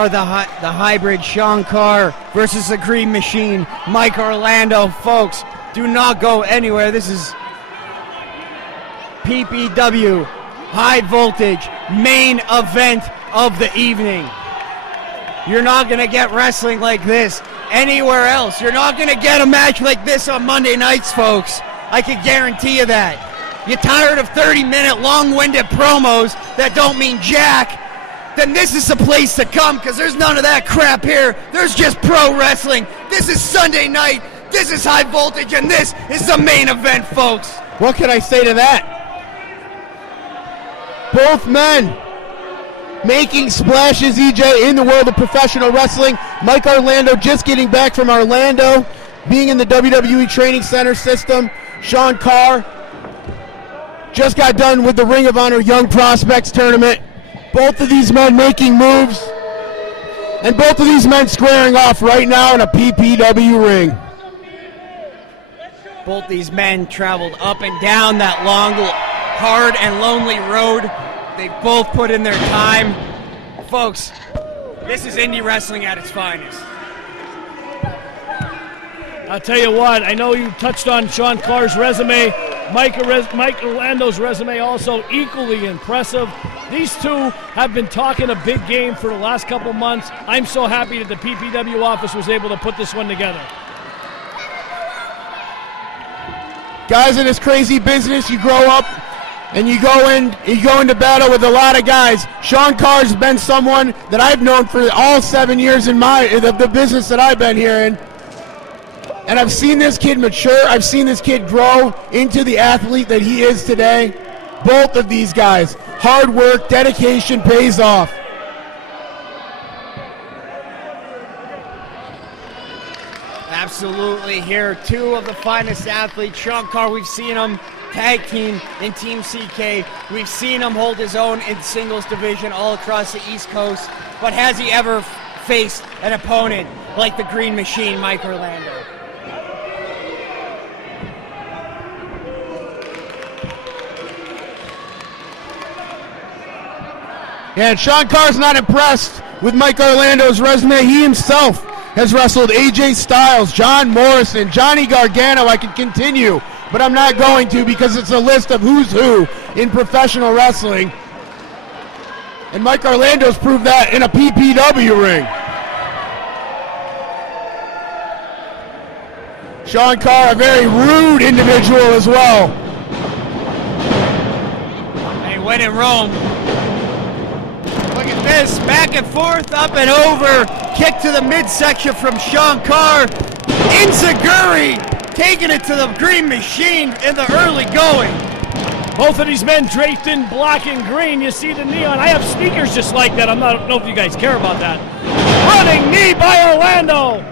are the hybrid Sean Carr versus the Green Machine, Mike Orlando. Folks, do not go anywhere. This is PPW, high voltage, main event of the evening. You're not going to get wrestling like this anywhere else. You're not going to get a match like this on Monday nights, folks. I can guarantee you that. You're tired of 30-minute long-winded promos that don't mean jack? Then this is the place to come, because there's none of that crap here. There's just pro wrestling. This is Sunday night. This is high voltage, and this is the main event, folks. What can I say to that? Both men making splashes, EJ, in the world of professional wrestling. Mike Orlando just getting back from Orlando, being in the WWE Training Center system. Sean Carr just got done with the Ring of Honor Young Prospects tournament. Both of these men making moves, and both of these men squaring off right now in a PPW ring. Both these men traveled up and down that long, hard, and lonely road. They both put in their time. Folks, this is indie wrestling at its finest. I'll tell you what, I know you touched on Sean Carr's resume. Mike Orlando's resume also equally impressive. These two have been talking a big game for the last couple months. I'm so happy that the PPW office was able to put this one together. Guys, in this crazy business, you grow up and you go into battle with a lot of guys. Sean Carr's been someone that I've known for all 7 years in the business that I've been here in. And I've seen this kid mature. I've seen this kid grow into the athlete that he is today. Both of these guys, hard work, dedication pays off. Absolutely. Here, two of the finest athletes. Sean Carr, we've seen him tag team in Team CK. We've seen him hold his own in singles division all across the East Coast. But has he ever faced an opponent like the Green Machine, Mike Orlando? And Sean Carr's not impressed with Mike Orlando's resume. He himself has wrestled AJ Styles, John Morrison, Johnny Gargano. I could continue, but I'm not going to, because it's a list of who's who in professional wrestling. And Mike Orlando's proved that in a PPW ring. Sean Carr, a very rude individual as well. Hey, when in Rome. Look at this, back and forth, up and over. Kick to the midsection from Sean Carr. Enziguri taking it to the Green Machine in the early going. Both of these men draped in black and green. You see the neon. I have sneakers just like that. I don't know if you guys care about that. Running knee by Orlando.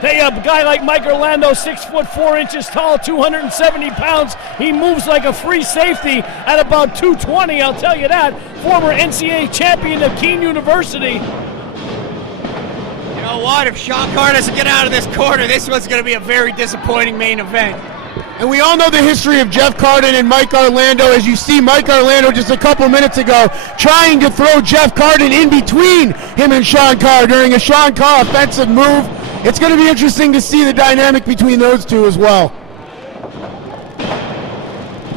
Hey, a guy like Mike Orlando, 6'4" tall, 270 pounds. He moves like a free safety at about 220, I'll tell you that. Former NCAA champion of Keene University. You know what? If Sean Carr doesn't get out of this corner, this one's going to be a very disappointing main event. And we all know the history of Jeff Carden and Mike Orlando. As you see Mike Orlando just a couple minutes ago trying to throw Jeff Carden in between him and Sean Carr during a Sean Carr offensive move. It's going to be interesting to see the dynamic between those two as well.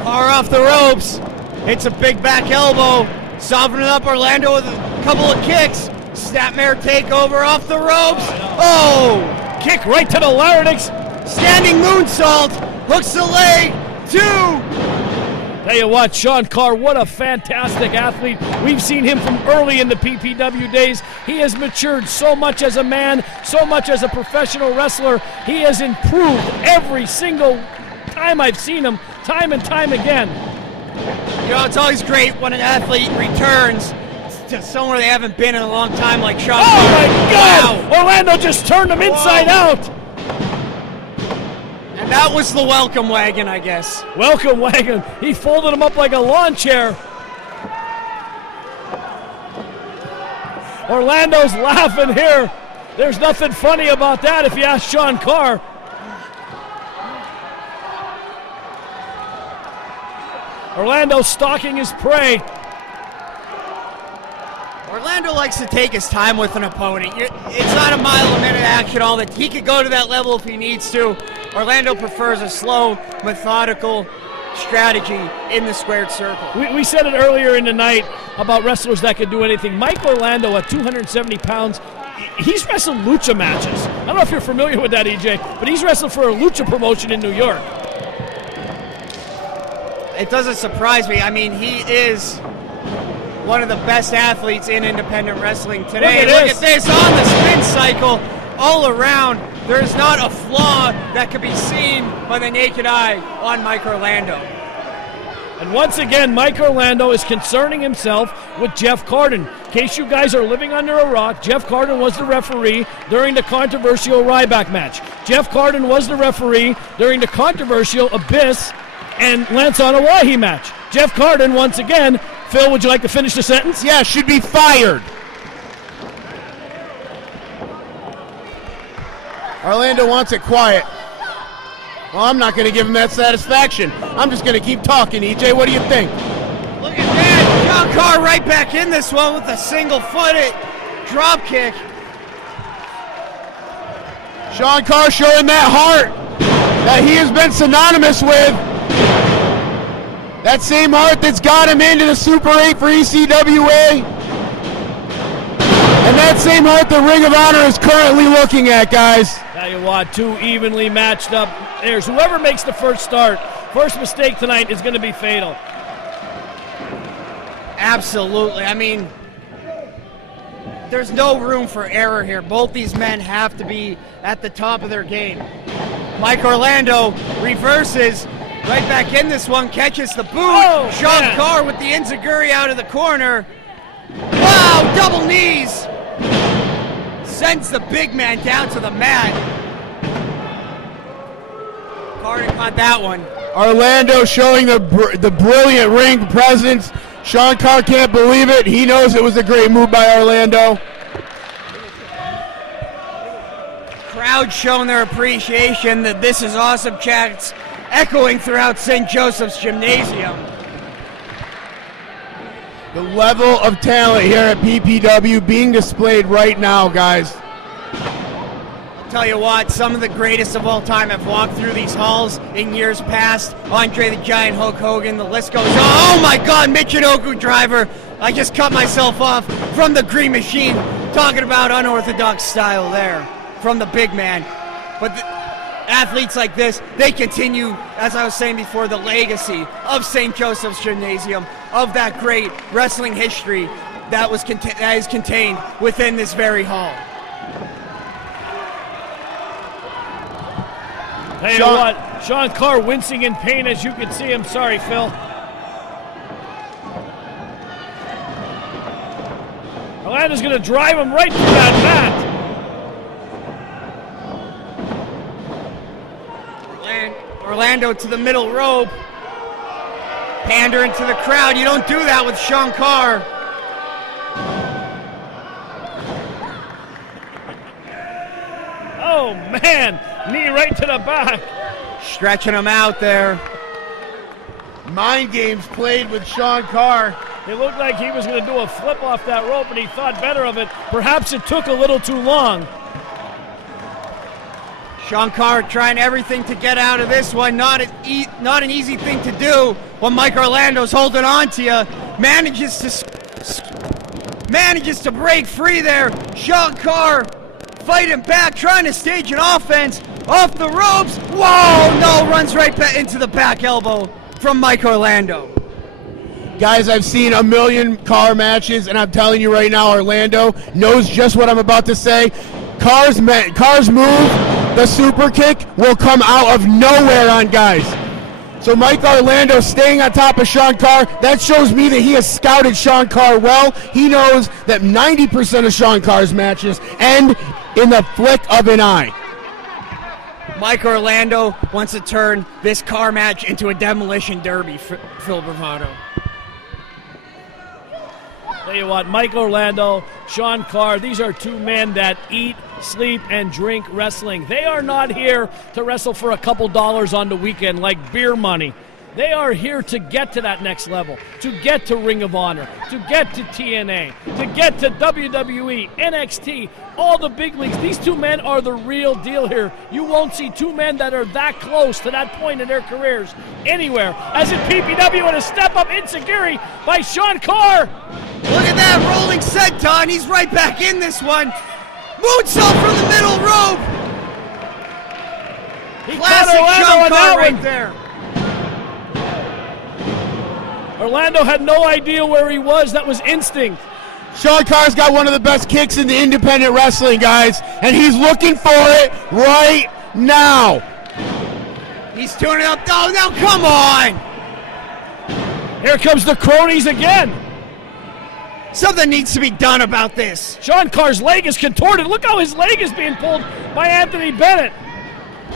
Carr off the ropes. Hits a big back elbow. Softening up Orlando with a couple of kicks. Snapmare takeover off the ropes. Oh! Kick right to the larynx. Standing moonsault. Hooks the leg. 2. Tell you what, Sean Carr, what a fantastic athlete. We've seen him from early in the PPW days. He has matured so much as a man, so much as a professional wrestler. He has improved every single time I've seen him, time and time again. You know, it's always great when an athlete returns to somewhere they haven't been in a long time, like Sean Carr. Oh my God! Wow. Orlando just turned him inside out. And that was the welcome wagon, I guess. Welcome wagon. He folded him up like a lawn chair. Orlando's laughing here. There's nothing funny about that if you ask Sean Carr. Orlando stalking his prey. Orlando likes to take his time with an opponent. It's not a mile-a-minute action. All that he could go to that level if he needs to. Orlando prefers a slow, methodical strategy in the squared circle. We said it earlier in the night about wrestlers that could do anything. Mike Orlando at 270 pounds, he's wrestled lucha matches. I don't know if you're familiar with that, EJ, but he's wrestled for a lucha promotion in New York. It doesn't surprise me. I mean, he is one of the best athletes in independent wrestling today. Look at this on the spin cycle all around. There's not a flaw that could be seen by the naked eye on Mike Orlando. And once again, Mike Orlando is concerning himself with Jeff Carden. In case you guys are living under a rock, Jeff Carden was the referee during the controversial Ryback match. Jeff Carden was the referee during the controversial Abyss and Lance Onawahi match. Jeff Carden, once again, Phil, would you like to finish the sentence? Yeah, should be fired. Orlando wants it quiet. Well, I'm not going to give him that satisfaction. I'm just going to keep talking, EJ. What do you think? Look at that. Sean Carr right back in this one with a single-footed drop kick. Sean Carr showing that heart that he has been synonymous with. That same heart that's got him into the Super 8 for ECWA. And that same heart the Ring of Honor is currently looking at, guys. Tell you what, two evenly matched up. There's whoever makes the first start. First mistake tonight is going to be fatal. Absolutely. I mean, there's no room for error here. Both these men have to be at the top of their game. Mike Orlando reverses. Right back in this one, catches the boot. Oh, Sean Carr with the enziguri out of the corner. Wow, double knees. Sends the big man down to the mat. Carr caught that one. Orlando showing the brilliant ring presence. Sean Carr can't believe it. He knows it was a great move by Orlando. Crowd showing their appreciation that this is awesome chants echoing throughout St. Joseph's Gymnasium. The level of talent here at PPW being displayed right now, guys. Tell you what, some of the greatest of all time have walked through these halls in years past. Andre the Giant, Hulk Hogan, the list goes on. Oh my God, Michinoku driver. I just cut myself off from the Green Machine, talking about unorthodox style there from the big man. But athletes like this, they continue, as I was saying before, the legacy of St. Joseph's Gymnasium, of that great wrestling history that is contained within this very hall. Tell you what, Sean Carr wincing in pain as you can see him. Sorry, Phil. Orlando's going to drive him right through that mat. Orlando to the middle rope. Pandering to the crowd. You don't do that with Sean Carr. Oh, man. Knee right to the back. Stretching him out there. Mind games played with Sean Carr. It looked like he was going to do a flip off that rope, and he thought better of it. Perhaps it took a little too long. Sean Carr trying everything to get out of this one. Not an easy thing to do when Mike Orlando's holding on to you. Manages to break free there. Sean Carr fighting back, trying to stage an offense off the ropes. Whoa, no, runs right back into the back elbow from Mike Orlando. Guys, I've seen a million Carr matches, and I'm telling you right now, Orlando knows just what I'm about to say. Carr's move, the super kick, will come out of nowhere on guys. So Mike Orlando staying on top of Sean Carr, that shows me that he has scouted Sean Carr well. He knows that 90% of Sean Carr's matches end in the flick of an eye. Mike Orlando wants to turn this Carr match into a demolition derby, Phil Bravado. Tell you what, Mike Orlando, Sean Carr, these are two men that eat, sleep, and drink wrestling. They are not here to wrestle for a couple dollars on the weekend like beer money. They are here to get to that next level, to get to Ring of Honor, to get to TNA, to get to WWE, NXT, all the big leagues. These two men are the real deal here. You won't see two men that are that close to that point in their careers anywhere. As in PPW, and a step-up enziguri by Sean Carr. Look at that rolling senton. He's right back in this one. Moonsault from the middle rope. Classic Sean Carr right there. Orlando had no idea where he was. That was instinct. Sean Carr's got one of the best kicks in the independent wrestling, guys, and he's looking for it right now. He's tuning up. Oh, now come on. Here comes the cronies again. Something needs to be done about this. Sean Carr's leg is contorted. Look how his leg is being pulled by Anthony Bennett.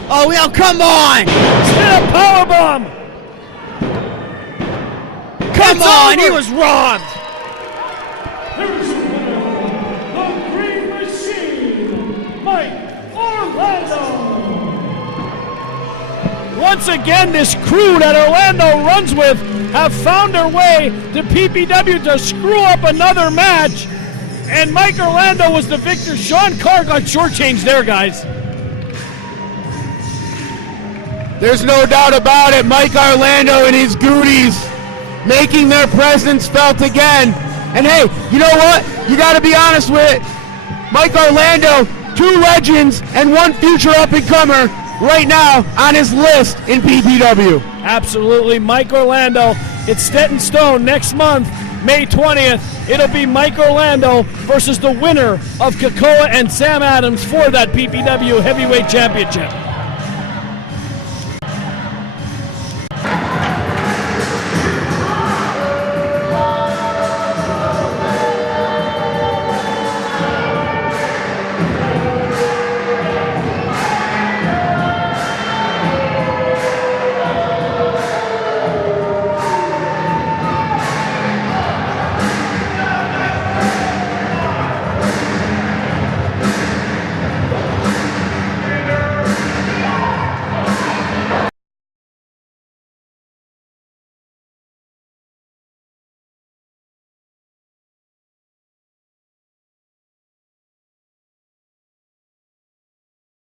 Oh, now come on. Instead of powerbomb. Come on, he was robbed. Here's the Green Machine, Mike Orlando. Once again, this crew that Orlando runs with have found their way to PPW to screw up another match. And Mike Orlando was the victor. Sean Carr got shortchanged there, guys. There's no doubt about it. Mike Orlando and his goodies making their presence felt again. And hey, you know what? You got to be honest with it. Mike Orlando, two legends and one future up-and-comer right now on his list in PPW. Absolutely. Mike Orlando. It's set in stone next month, May 20th. It'll be Mike Orlando versus the winner of Kakoa and Sam Adams for that PPW Heavyweight Championship.